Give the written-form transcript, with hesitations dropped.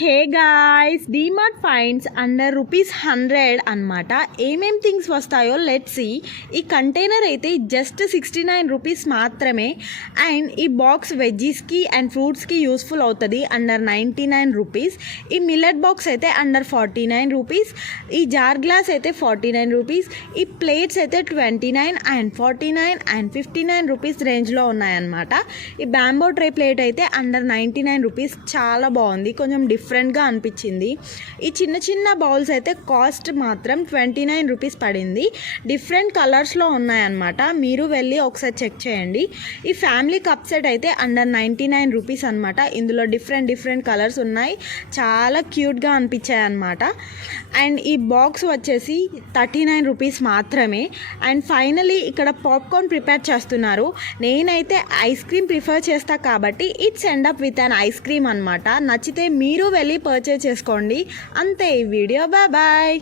Hey guys, DMart finds under ₹100 అనమాట. ఏమేం things వస్తాయో లెట్స్ సీ. ఈ కంటైనర్ అయితే జస్ట్ ₹69 మాత్రమే. అండ్ ఈ బాక్స్ వెజ్జీస్కి అండ్ ఫ్రూట్స్కి యూస్ఫుల్ అవుతుంది, అండర్ ₹99. ఈ మిల్లెట్ బాక్స్ అయితే అండర్ ₹49. ఈ జార్ గ్లాస్ అయితే ₹49. ఈ ప్లేట్స్ అయితే 29 అండ్ 49 అండ్ ₹59 రేంజ్లో ఉన్నాయన్నమాట. ఈ బ్యాంబో ట్రే ప్లేట్ అయితే అండర్ ₹99. చాలా బాగుంది, కొంచెం డిఫరెంట్గా అనిపించింది. ఈ చిన్న చిన్న బౌల్స్ అయితే కాస్ట్ మాత్రం ₹29 పడింది. డిఫరెంట్ కలర్స్లో ఉన్నాయన్నమాట, మీరు వెళ్ళి ఒకసారి చెక్ చేయండి. ఈ ఫ్యామిలీ కప్ సెట్ అయితే అండర్ ₹99 అనమాట. ఇందులో డిఫరెంట్ కలర్స్ ఉన్నాయి, చాలా క్యూట్గా అనిపించాయి అన్నమాట. అండ్ ఈ బాక్స్ వచ్చేసి ₹39 మాత్రమే. అండ్ ఫైనలీ ఇక్కడ పాప్కార్న్ ప్రిపేర్ చేస్తున్నారు. నేనైతే ఐస్ క్రీమ్ ప్రిఫర్ చేస్తా కాబట్టి it's end up with an ice cream అనమాట. నచ్చితే మీరు వెళ్ళి పర్చేజ్ చేసుకోండి. అంతే ఈ వీడియో. బాయ్.